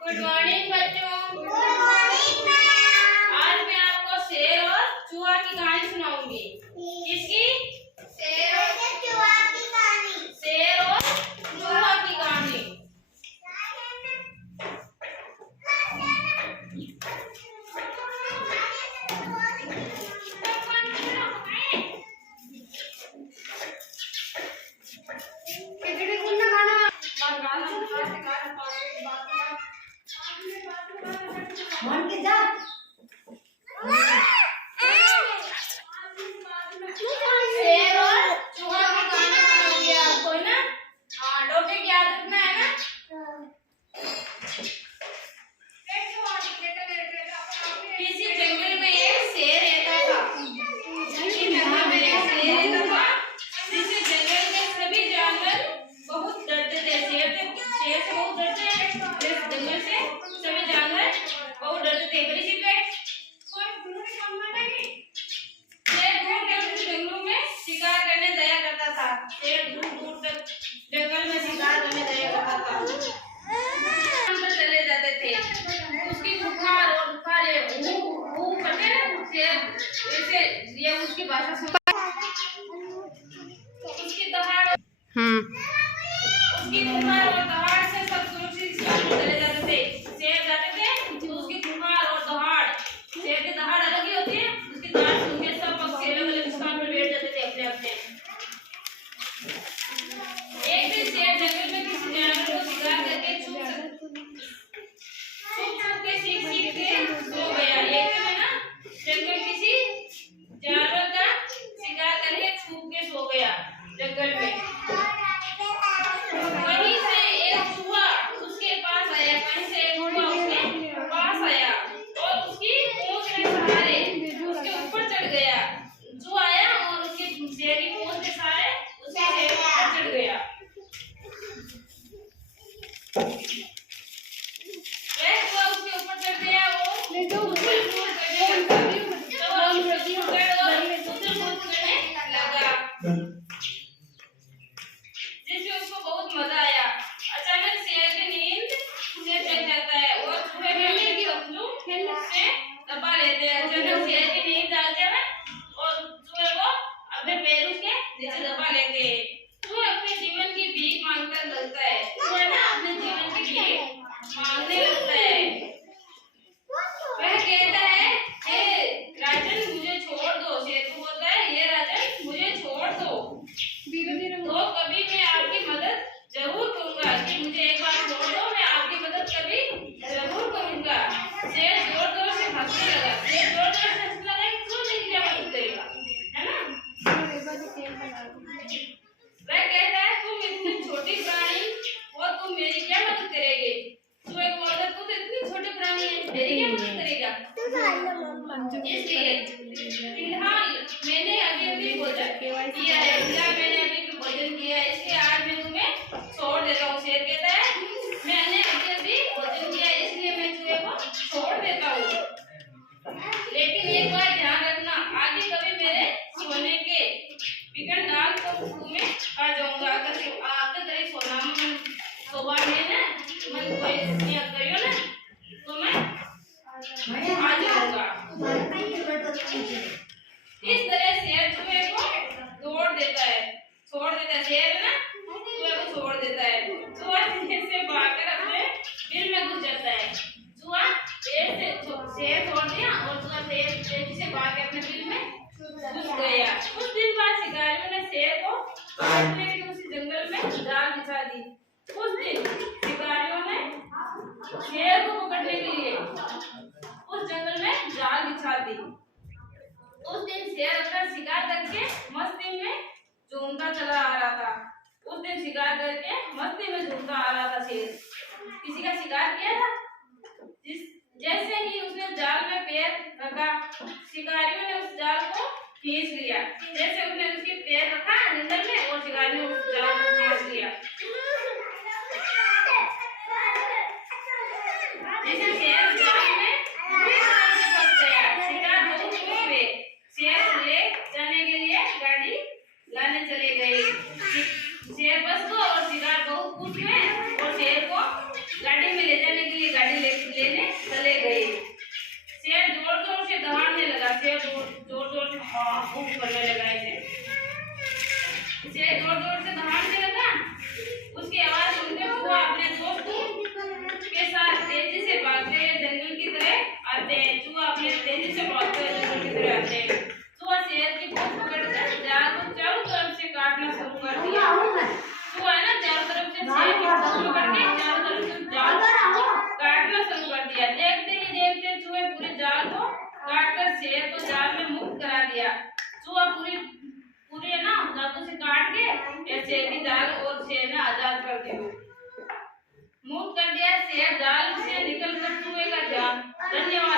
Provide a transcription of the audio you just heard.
Good morning बच्चों। Good morning ma'am. आज मैं आपको शेर और चूहा की कहानी सुनाऊंगी। किसकी? शेर और चूहा की कहानी। शेर और चूहा की कहानी। मन के जा शेर और चूहा की कहानी सुनाऊंगी आपको ना। हाँ, टॉपिक याद रखना है ना। किसी जंगल में एक शेर रहता था। किसी जंगल में एक शेर रहता था जिसे जंगल के सभी जानवर बहुत डरते थे। शेर से बहुत डरते हैं। जंगल से सभी जानवर बहुत डरते थे। बड़ी सी पेट शेर दूर दूर जंगलों में शिकार करने जाया करता था। शेर दूर दूर तक जंगल में शिकार करने जाया करता था। पर चले जाते थे। उसकी पुकार और पुकारे वो करते ना शेर ऐसे ये उसकी भाषा सुन उसकी दहाड़ उसकी पुकार और दहाड़ से सब सुरक्षित चले जाते थे। शेर जाते थे तो उसकी पुकार और दहाड़ शेर की दहाड़ अलग ही होती है। उसकी दहाड़ सुन के सब पक्षी अलग अलग स्थान पर बैठ जाते थे अपने अपने। एक दिन शेर जंगल में किसी जानवर को शिकार करके छुप के सीख के सो गया। एक दिन ना जंगल किसी जानवर का शिकार करके छुप के सो गया जंगल में। वहीं से एक चूहा उसके पास आया। कहीं से एक चूहा उसके पास आया और उसकी पूंछ के सहारे उसके ऊपर चढ़ गया। चूहा आया और उसके शेर की पूंछ के सहारे उसके शेर पर चढ़ गया। उसके ऊपर चढ़ गया वो जिससे उसको बहुत मजा आया। अचानक शेर की नींद से जग जाता है और चूहे खेलने की पहलू से दबा लेते हैं। अचानक शेर की नींद आ जाए और चूहे को अपने पैरों के नीचे दबा लेते हैं। चूहा अपने जीवन की भीख मांगता लगता है। चूहा ना अपने जीवन की भीख मांगने लगता है। वह कहता है हे राजन मुझे छोड़ दो। शेर को बोलता है ये राजन मुझे छोड़ दो। तो कभी मैं आपकी मदद जरूर करूंगा कि मुझे एक बार छोड़ दो। मैं आपकी मदद कभी जरूर करूंगा। शेर जोर जोर से हंसने लगा। शेर जोर जोर से हंसने लगा क्यों नहीं क्या मदद करेगा है ना। वह कहता है तुम इतनी छोटी प्राणी और तुम मेरी क्या मदद करेगी। तो एक बोलता है तू तो इतनी छोटी प्राणी है मेरी क्या मदद करेगा। इसलिए फिलहाल मैंने अभी भोजन किया है। मैंने अभी भोजन किया है इसलिए आज मैं तुम्हें छोड़ देता हूँ। शेर कहता है मैंने अभी भोजन किया है इसलिए मैं चूहे को छोड़ देता हूँ। लेकिन एक बार ध्यान रखना आगे कभी मेरे सोने के बिगड़ डाल तो तुम्हें आ जाऊंगा। अगर तेरे सोना में सोवा में ना मन कोई नियत करियो ना तो मैं आ जाऊंगा। इस तरह शेर चूहे को छोड़ देता है। शेर ना चूहे को छोड़ देता है। चूहा से भागकर अपने बिल में घुस जाता है। चूहा शेर छोड़ दिया और चूहा तेजी से भाग के अपने बिल में घुस गया। कुछ दिन बाद शिकारियों ने शेर को पकड़ने के लिए उसी जंगल में जाल बिछा दी। उस दिन शिकारियों ने शेर को पकड़ने के लिए उस जंगल में जाल बिछा दी। उस दिन शेर अपना शिकार करके मस्ती में झूमता चला आ रहा था। उस दिन शिकार करके मस्ती में झूमता आ रहा था। शेर किसी का शिकार किया था। जैसे ही उसने जाल में पैर रखा शिकारियों ने उस जाल को खींच लिया। जैसे उसने उसके पैर रखा अंदर में और शिकारियों ने उस जाल को खींच लिया। जैसे शेर जाल में फंस गया। शिकार बहुत खुश हुए। शेर ले जाने के लिए गाड़ी लाने चले गए। शेर बस को और शिकार बहुत खुश हुए और शेर को गाड़ी में ले जाने के लिए गाड़ी चूहा पूरी पूरे ना दांतों से काट के या शेर की जाल और शेर ने आजाद कर दिया। मुक्त कर दिया शेर जाल से निकलकर चूहे का ध्यान। धन्यवाद।